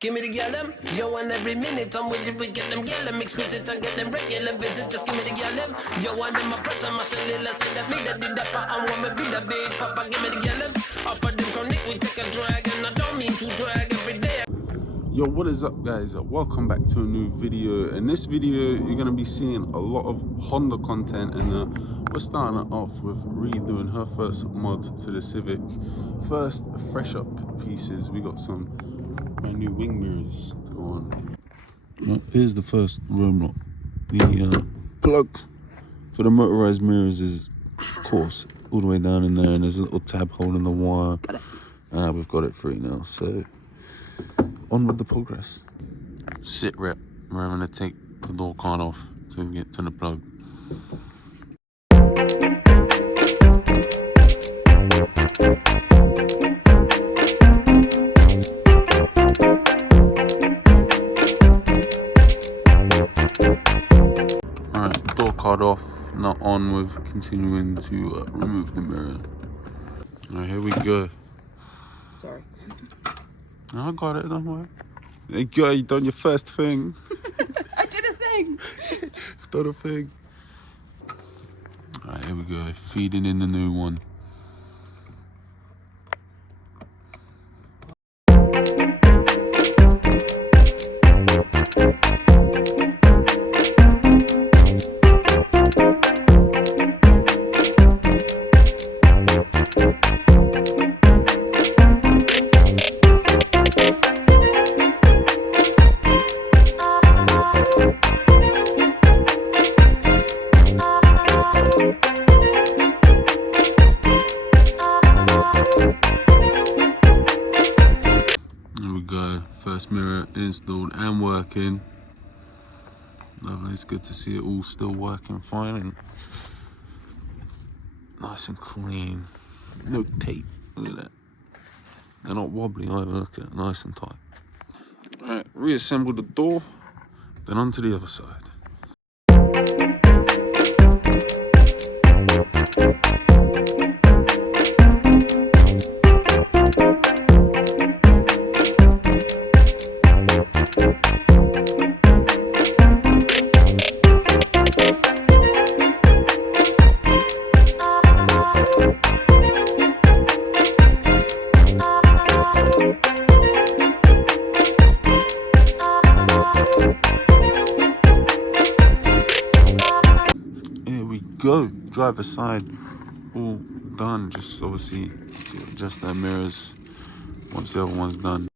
Give me the gyal them, yo, and every minute I'm with it, we get them gyal them exquisite and get them regular visit. Just give me the gyal them, yo, and them a press on my cellular, say that me that did that, but I want me be the big papa. Give me the gyal them, up for them chronic, we take a drag, and I don't mean to drag every day. Yo, what is up, guys? Welcome back to a new video. In this video, you're gonna be seeing a lot of Honda content, and we're starting it off with Ree doing her first mod to the Civic. First, fresh up pieces. We got some brand new wing mirrors to go on. Here's the first room lock. The plug for the motorized mirrors is, of course, all the way down in there, and there's a little tab holding the wire. We've got it free now, so on with the progress. Sit rep. We're having to take the door card off to get to the plug. Alright, door card off, now on with continuing to remove the mirror. Alright, here we go. Sorry. I got it, don't worry. Hey girl, you done your first thing. I did a thing. You've done a thing. Alright, here we go. Feeding in the new one. First mirror installed and working. Lovely, it's good to see it all still working fine and nice and clean. No tape, look at that. They're not wobbly either, look at it, nice and tight. Alright, reassemble the door, then onto the other side. Go, driver side all done. Just obviously adjust their mirrors once the other one's done.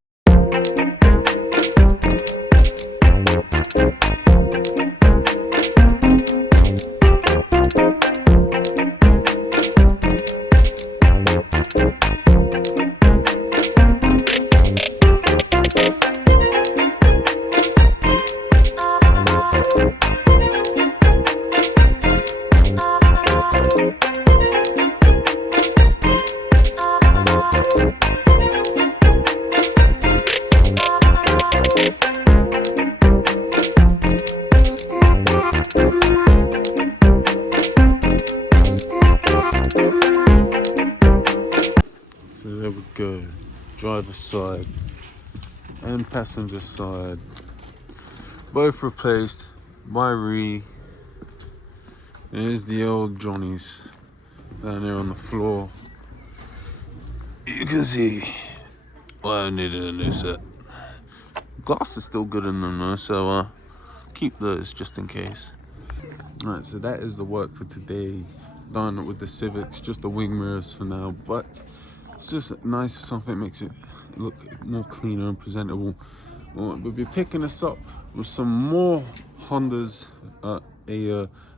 There we go, driver side and passenger side, both replaced by Ree. There's the old Johnnies down there on the floor. You can see why I needed a new set. Glass is still good in them though, so keep those just in case. Alright, so that is the work for today. Done with the Civics, just the wing mirrors for now, but it's just nice, something makes it look more cleaner and presentable. We'll be picking this up with some more Hondas, a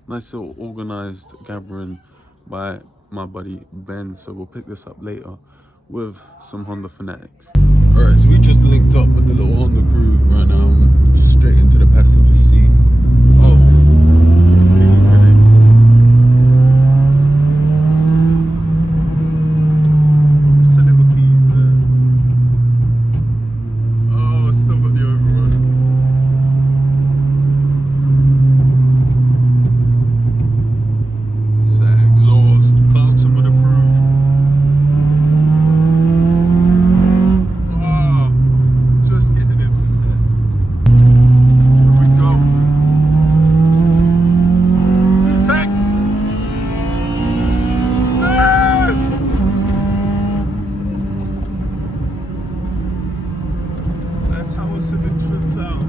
nice little organized gathering by my buddy Ben. So we'll pick this up later with some Honda fanatics. Alright, so we just linked up with the little Honda crew right now, just straight into the passenger seat. Oh. That's how it's in the town.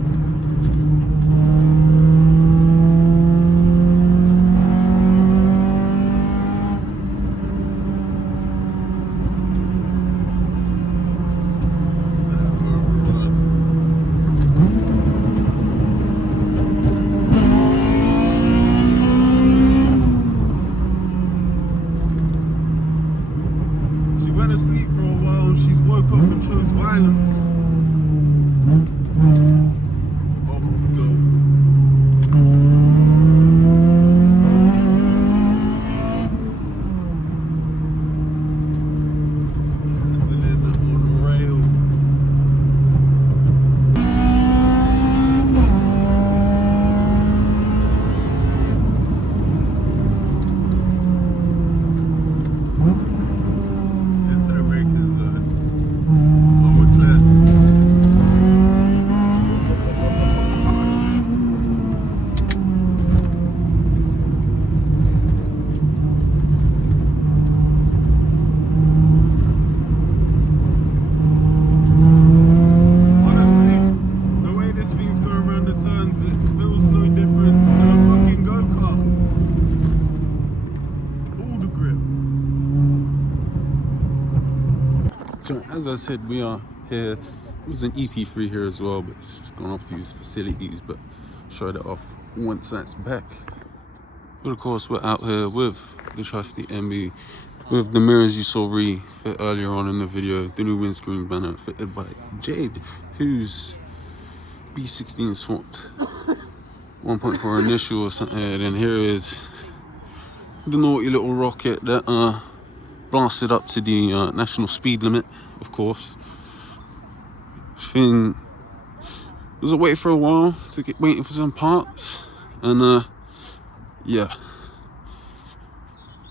She went to sleep for a while and she's woke up and chose violence. Oh, go. On rails. Into the braking zone. Oh, we're clear. Honestly, the way this thing's going around the turns, it feels no different to a fucking go-kart. All the grip. So as I said, we are here. It was an EP3 here as well, but it's gone off to use facilities, but show that off once that's back. But of course, we're out here with the trusty MB, with the mirrors you saw refit earlier on in the video, the new windscreen banner fitted by Jade, whose B16 swapped 1.4 initial or something, and then here is the naughty little rocket that blasted up to the national speed limit, of course. This thing was away for a while to get waiting for some parts, and yeah,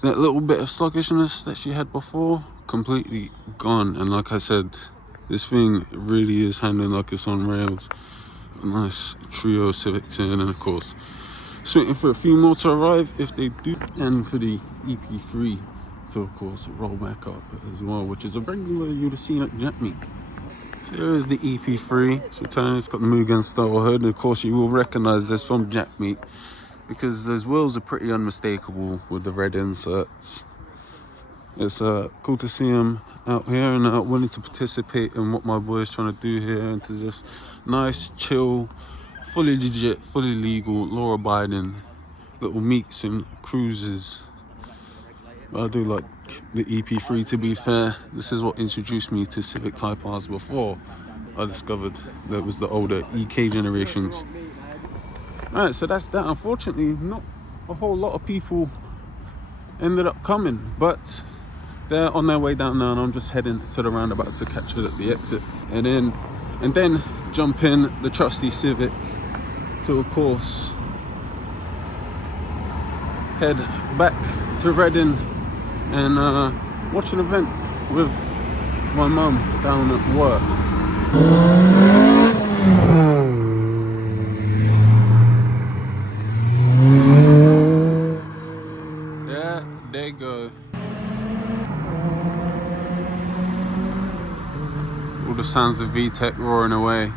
that little bit of sluggishness that she had before completely gone. And like I said, this thing really is handling like it's on rails. A nice trio of Civics in, and of course just waiting for a few more to arrive if they do, and for the EP3 to of course roll back up as well, which is a regular you'd have seen at Jetmeet. So here is the EP3. It's returning. It's got the Mugen style hood, and of course you will recognize this from Jetmeet because those wheels are pretty unmistakable with the red inserts. It's cool to see him out here and willing to participate in what my boy is trying to do here, and to just nice, chill, fully legit, fully legal, law-abiding little meets and cruises. But I do like the EP3, to be fair. This is what introduced me to Civic Type R's before I discovered that it was the older EK generations. Alright, so that's that. Unfortunately, not a whole lot of people ended up coming, but they're on their way down now, and I'm just heading to the roundabout to catch it at the exit, and then jump in the trusty Civic to, of course, head back to Reading and watch an event with my mum down at work. Yeah, there you go. All the sounds of VTech roaring away.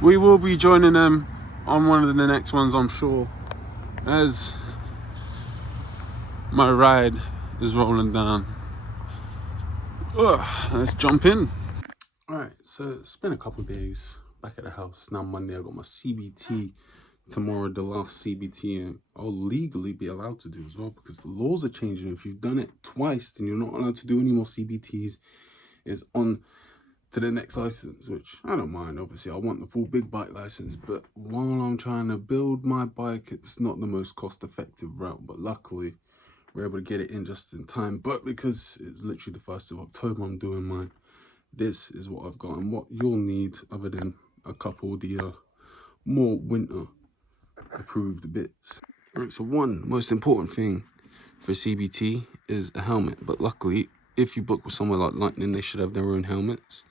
We will be joining them on one of the next ones, I'm sure, as my ride is rolling down. Let's jump in. Alright, so it's been a couple days back at the house. Now Monday, I got my CBT. Tomorrow, the last CBT, and I'll legally be allowed to do as well, because the laws are changing. If you've done it twice, then you're not allowed to do any more CBTs. It's on to the next license, which I don't mind. Obviously, I want the full big bike license, but while I'm trying to build my bike, it's not the most cost-effective route. But luckily, we're able to get it in just in time. But because it's literally the 1st of October, I'm doing mine. This is what I've got, and what you'll need, other than a couple of the more winter approved bits. Alright, so one most important thing for CBT is a helmet, but luckily if you book with somewhere like Lightning, they should have their own helmets.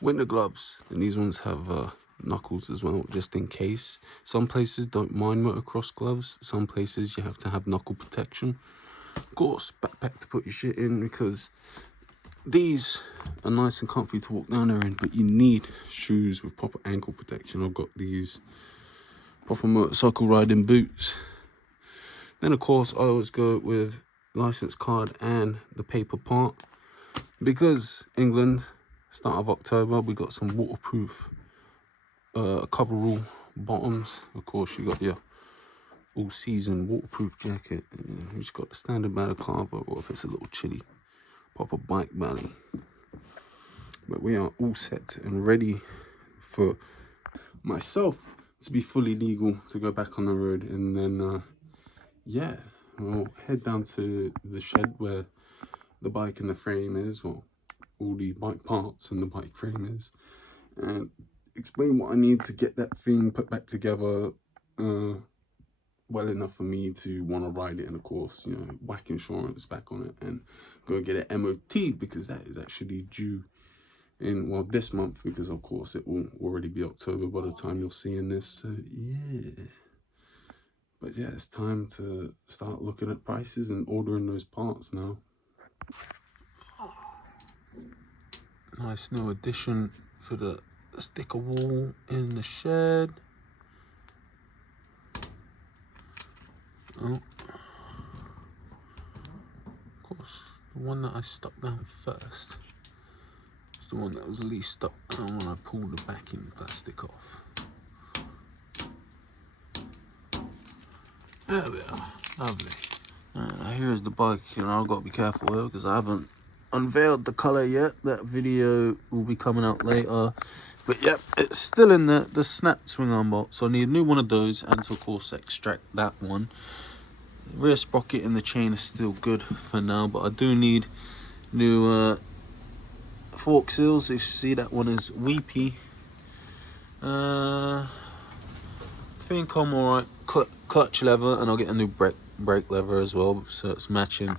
Winter gloves, and these ones have knuckles as well, just in case. Some places don't mind motocross gloves, some places you have to have knuckle protection. Of course, backpack to put your shit in, because these are nice and comfy to walk down there in, but you need shoes with proper ankle protection. I've got these proper motorcycle riding boots. Then of course I always go with license card and the paper part, because England, start of October, we got some waterproof coverall bottoms. Of course you got your all season waterproof jacket, and you just got the standard balaclava, or if it's a little chilly, proper bike belly. But we are all set and ready for myself to be fully legal to go back on the road. And then yeah, we'll head down to the shed where the bike and the frame is, or all the bike parts and the bike frame is, and explain what I need to get that thing put back together well enough for me to want to ride it, and of course, you know, whack insurance back on it and go get it MOT, because that is actually due in, well, this month, because of course it will already be October by the time you're seeing this. So yeah, but yeah, it's time to start looking at prices and ordering those parts now. Nice new addition for the sticker wall in the shed. Oh, of course, the one that I stuck down first is the one that was least stuck down when I pulled the backing plastic off. There we are, lovely. Now here's the bike, and I've got to be careful here because I haven't unveiled the colour yet. That video will be coming out later. But yep, it's still in the snap swing arm bolt, so I need a new one of those, and to of course extract that one. The rear sprocket and the chain is still good for now, but I do need new fork seals. You see that one is weepy. I think I'm alright. Clutch lever, and I'll get a new brake lever as well, so it's matching.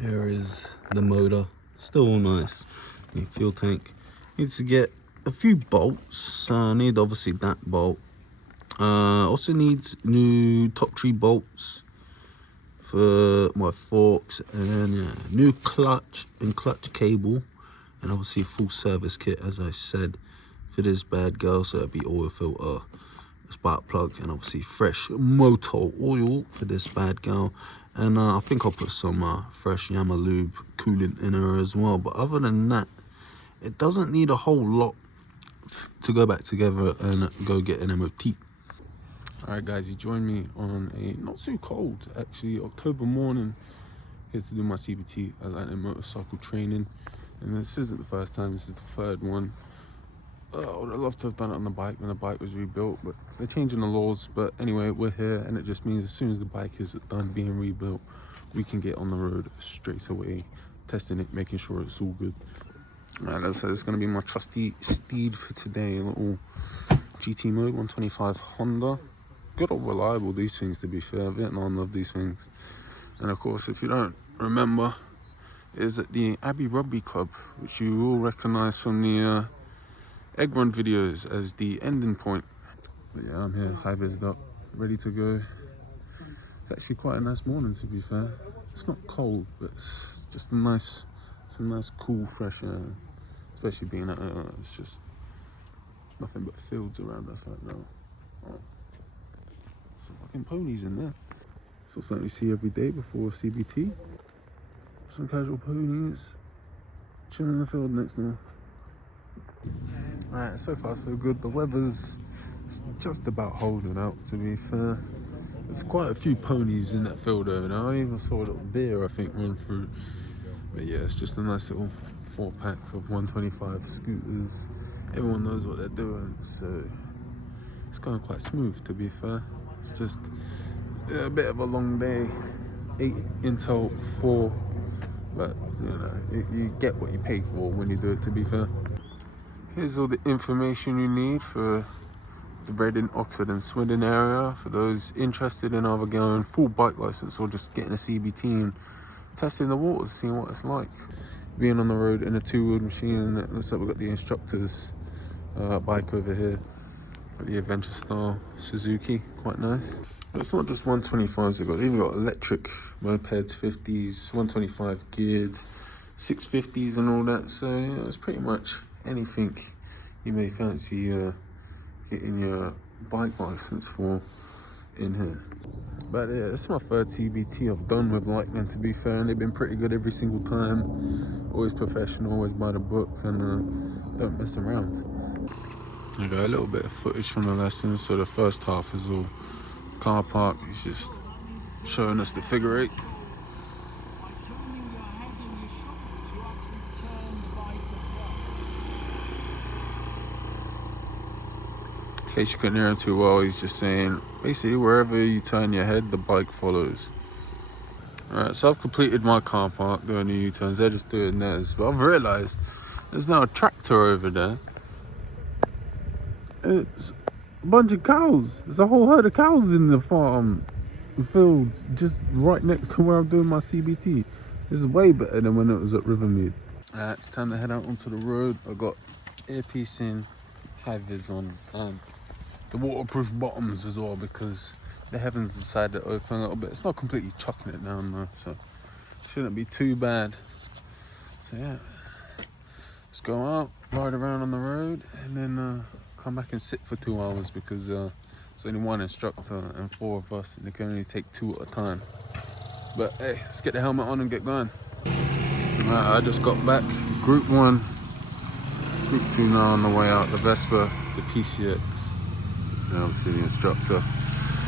Here is the motor, still all nice. Need fuel tank. Needs to get a few bolts. I need obviously that bolt. Also needs new top tree bolts for my forks, and then yeah, new clutch and clutch cable, and obviously full service kit, as I said, for this bad girl. So it'll be oil filter, spark plug, and obviously fresh motor oil for this bad girl. And I think I'll put some fresh Yama lube coolant in her as well. But other than that, it doesn't need a whole lot to go back together and go get an MOT. Alright guys, you joined me on a not too cold actually October morning here to do my CBT Atlanta motorcycle training. And this isn't the first time, this is the third one. I would have loved to have done it on the bike when the bike was rebuilt, but they're changing the laws. But anyway, we're here, and it just means as soon as the bike is done being rebuilt, we can get on the road straight away, testing it, making sure it's all good. Alright, as I said, it's going to be my trusty steed for today, a little GT mode 125 Honda. Good old reliable, these things, to be fair. Vietnam love these things. And of course, if you don't remember, it is at the Abbey Rugby Club, which you will recognise from the egg run videos as the ending point. But yeah, I'm here, high-vised up, ready to go. It's actually quite a nice morning, to be fair. It's not cold, but it's just a nice, some nice cool fresh air. Especially being at it's just nothing but fields around us right now. Oh, some fucking ponies in there. So something you see every day before CBT. Some casual ponies chilling in the field next door. Right, so far so good. The weather's just about holding out, to be fair. There's quite a few ponies in that field over there. I even saw a little deer, I think, run through. But yeah, it's just a nice little 4-pack of 125 scooters. Everyone knows what they're doing, so it's going quite smooth, to be fair. It's just a bit of a long day, 8 until 4, but you know, you get what you pay for when you do it, to be fair. Here's all the information you need for the Reading, Oxford and Swindon area, for those interested in either going full bike license or just getting a CBT and testing the waters, seeing what it's like being on the road in a 2-wheeled machine. Looks like we've got the instructor's bike over here, the adventure style Suzuki, quite nice. But it's not just 125s they've got, they've got electric mopeds, 50s, 125 geared, 650s and all that. So yeah, it's pretty much anything you may fancy getting your bike license for in here. But yeah, it's my third CBT I've done with Lightning, to be fair, and they've been pretty good every single time. Always professional, always by the book, and don't mess around. I got a little bit of footage from the lessons. So the first half is all car park. He's just showing us the figure eight. In case you couldn't hear him too well, he's just saying basically wherever you turn your head, the bike follows. Alright, so I've completed my car park doing the U-turns. They're just doing theirs, but I've realised there's now a tractor over there. It's a bunch of cows. There's a whole herd of cows in the farm, the fields, just right next to where I'm doing my CBT. This is way better than when it was at Rivermead. It's time to head out onto the road. I got earpiece in, high vis on, and the waterproof bottoms as well, because the heavens decided to open a little bit. It's not completely chucking it down though, so shouldn't be too bad. So yeah, let's go out, ride around on the road, and then come back and sit for 2 hours, because there's only one instructor and 4 of us, and they can only take 2 at a time. But hey, let's get the helmet on and get going. I just got back. Group 1, Group 2 now on the way out. The Vespa, the PCX, and obviously the instructor.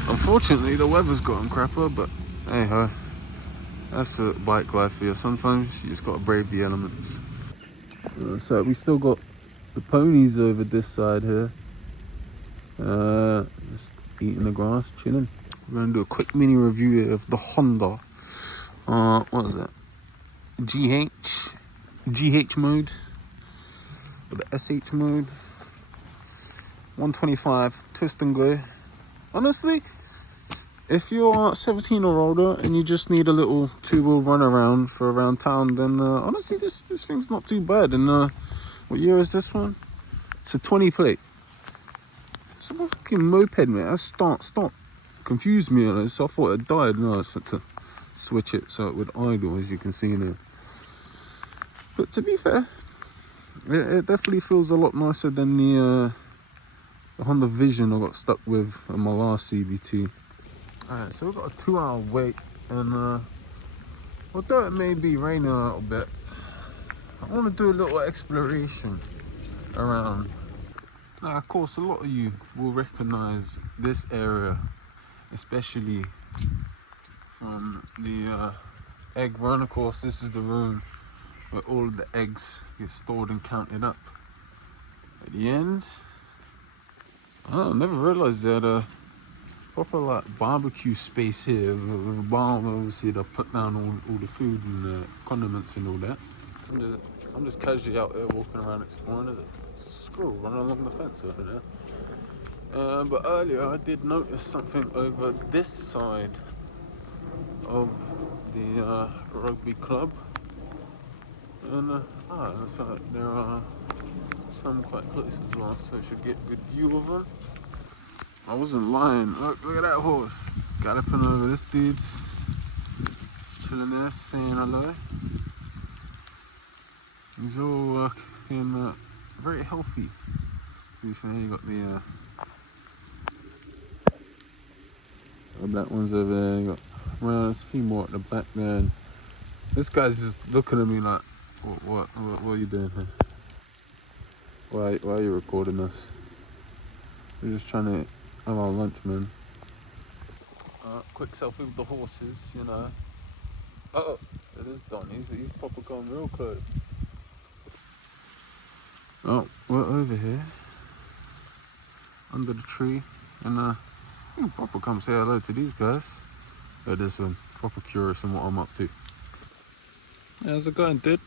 Unfortunately, the weather's gotten crapper, but hey ho, that's the bike life for you. Sometimes you just gotta brave the elements. So we still got the ponies over this side here, just eating the grass, chilling. We're gonna do a quick mini review here of the Honda. What is that? GH mode, or the SH mode. 125 twist and go. Honestly, if you're 17 or older and you just need a little 2-wheel run around for around town, then honestly this thing's not too bad. And what year is this one? It's a 20 plate. It's a fucking moped, man. That start confused me on it, so I thought it died. No, I just had to switch it so it would idle, as you can see now. But to be fair, it definitely feels a lot nicer than the Honda Vision I got stuck with on my last CBT. Alright, so we've got a 2-hour wait, and although it may be raining a little bit, I want to do a little exploration around. Now, of course, a lot of you will recognise this area, especially from the egg run. Of course, this is the room where all of the eggs get stored and counted up. At the end, I never realised they had a proper like barbecue space here with a bar. Obviously, they put down all the food and condiments and all that. I'm just casually out there walking around exploring. There's a squirrel running along the fence over there. But earlier I did notice something over this side of the rugby club, and so there are some quite close as well, so I should get a good view of them. I wasn't lying. Look at that horse galloping over. This dude's chilling there, saying hello. He's all very healthy. To be fair, you got the black ones over there. You got, well, there's a few more at the back there. And this guy's just looking at me like, what are you doing here? Why are you recording us? We're just trying to have our lunch, man. Quick selfie with the horses, you know. Oh, it is done. He's proper gone real close. Oh, we're over here under the tree, and you can proper come say hello to these guys. They're just proper curious on what I'm up to. Yeah, how's it going, dude?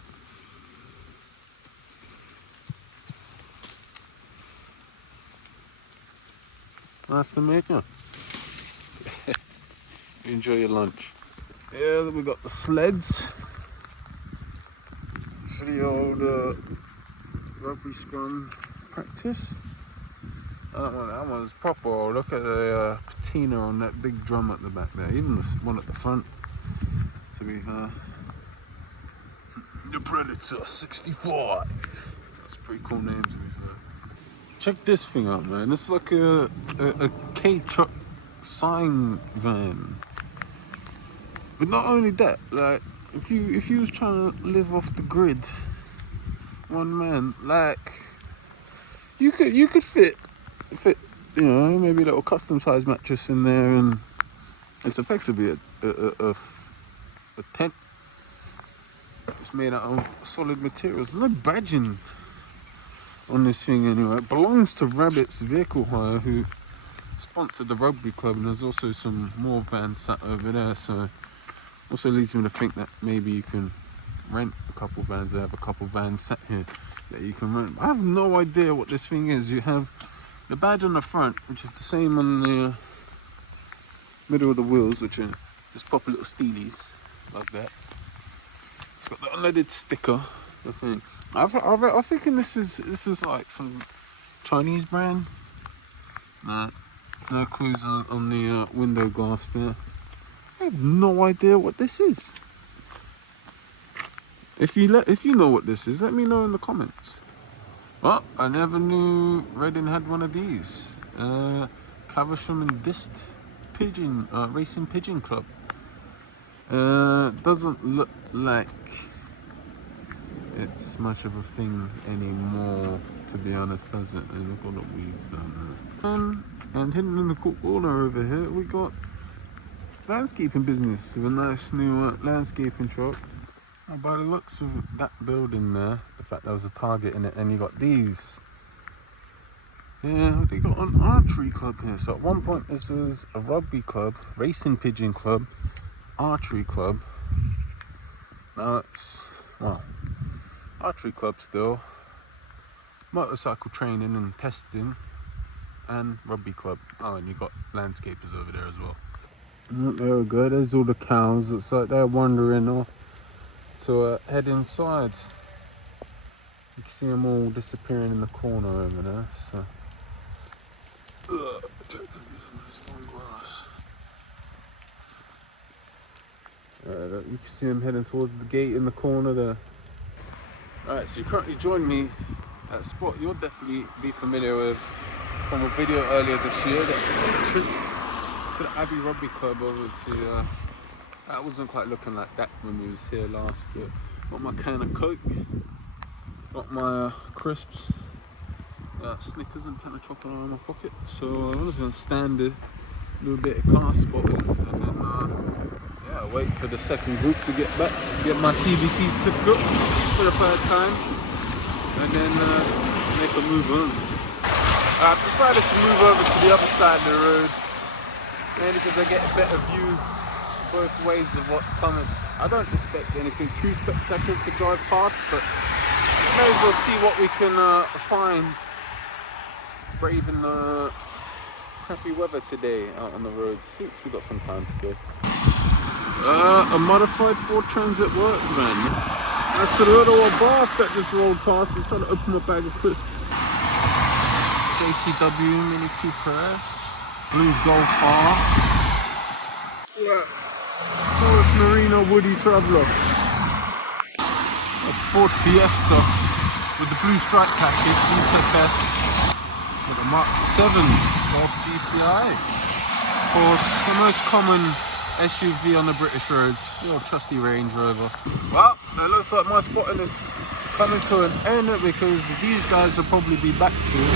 Nice to meet you. Enjoy your lunch. Yeah, then we got the sleds for the old rugby scrum practice. That one's proper. Look at the patina on that big drum at the back there. Even the one at the front, to be fair. the Predator 65. That's a pretty cool name to be fair. Check this thing out, man. It's like a K truck sign van. But not only that, like if you was trying to live off the grid, one man, like you could fit, you know, maybe a little custom sized mattress in there, and it's effectively a tent. It's made out of solid materials. There's no badging on this thing anyway. It belongs to Rabbit's Vehicle Hire, who sponsored the rugby club, and there's also some more vans sat over there, so also leads me to think that maybe you can rent a couple vans. They have a couple vans sat here that you can rent. I have no idea what this thing is. You have the badge on the front, which is the same on the middle of the wheels, which are just proper little steelies like that. It's got the unleaded sticker, I think. I'm thinking this is like some Chinese brand. Nah, no clues on the window glass there. I have no idea what this is. If you know what this is, let me know in the comments. Well, I never knew Reading had one of these. Caversham and Dist Pigeon Racing Pigeon Club. Doesn't look like it's much of a thing anymore, to be honest, does it? And look all the weeds down there. And hidden in the corner over here, we got landscaping business with a nice new landscaping truck. Oh, by the looks of that building there, the fact there was a Target in it, and you got these. Yeah, they got an archery club here. So at one point this was a rugby club, racing pigeon club, archery club. Now it's, well, archery club still, motorcycle training and testing, and rugby club. Oh, and you got landscapers over there as well. There we go, there's all the cows. Looks like they're wandering off to head inside. You can see them all disappearing in the corner over there. So, you can see them heading towards the gate in the corner there. Alright, so you currently joined me at a spot you'll definitely be familiar with from a video earlier this year. To the Abbey Rugby Club, obviously. That wasn't quite looking like that when we was here last. But got my can of Coke, got my crisps, Snickers and pan of chocolate in my pocket. So I was gonna stand there, do a bit of car spotting, and then yeah, wait for the second group to get back, get my CBT certificate for the third time, and then make a move on. I've decided to move over to the other side of the road, mainly because I get a better view both ways of what's coming. I don't expect anything too spectacular to drive past, but may as well see what we can find braving the crappy weather today out on the roads, since we got some time to go. A modified Ford Transit work van. That's a little Bath that just rolled past. He's trying to open a bag of crisps. JCW Mini Cooper S, Blue Golf R, Forest Marina Woody Traveller, a Ford Fiesta with the blue stripe package, E-Tech S, with a Mark 7 Golf GTI. Of course, the most common SUV on the British roads, the old trusty Range Rover. Well, it looks like my spotting is coming to an end, because these guys will probably be back soon,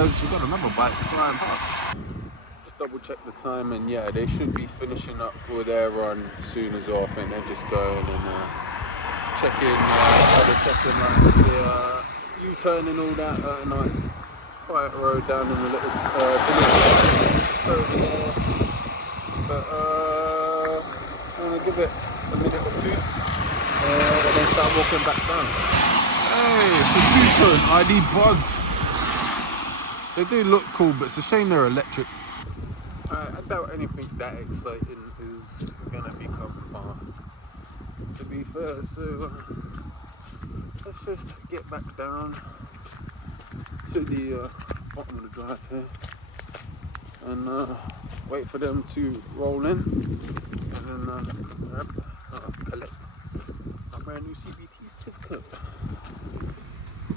as we've got another bike flying past. Just double check the time, and yeah, they should be finishing up with their run soon as well. I think they're just going and checking like the U-turn and all that at a nice quiet road down in the little village. But I'm gonna give it a minute or two and then start walking back down. Hey, it's a two-tone ID Buzz. They do look cool, but it's a shame they're electric. I doubt anything that exciting is gonna be coming fast, to be fair. So let's just get back down to the bottom of the drive here and wait for them to roll in, and then collect a brand new CBT. certificate.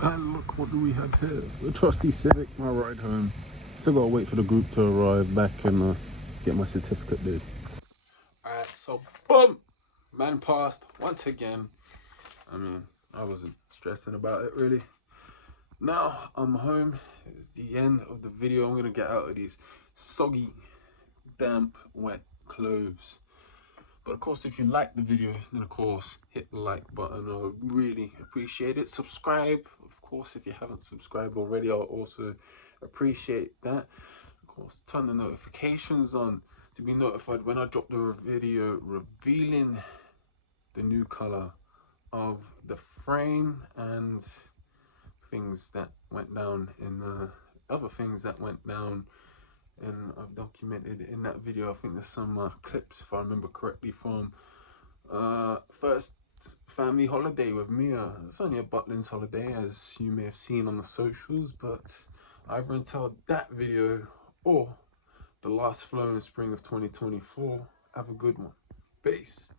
And look, what do we have here? The trusty Civic, my ride home. Still gotta wait for the group to arrive back and get my certificate, dude. Alright, so boom! Man passed once again. I mean, I wasn't stressing about it really. Now I'm home. It's the end of the video. I'm gonna get out of these soggy, damp, wet clothes. But of course, if you like the video, then of course hit the like button. I really appreciate it. Subscribe, of course, if you haven't subscribed already. I'll also appreciate that. Of course, turn the notifications on to be notified when I drop the video revealing the new color of the frame and things that went down in other things that went down, and I've documented in that video. I think there's some clips, if I remember correctly, from first family holiday with Mia. It's only a Butlins holiday, as you may have seen on the socials, but either until that video or the last flow in spring of 2024, have a good one. Peace.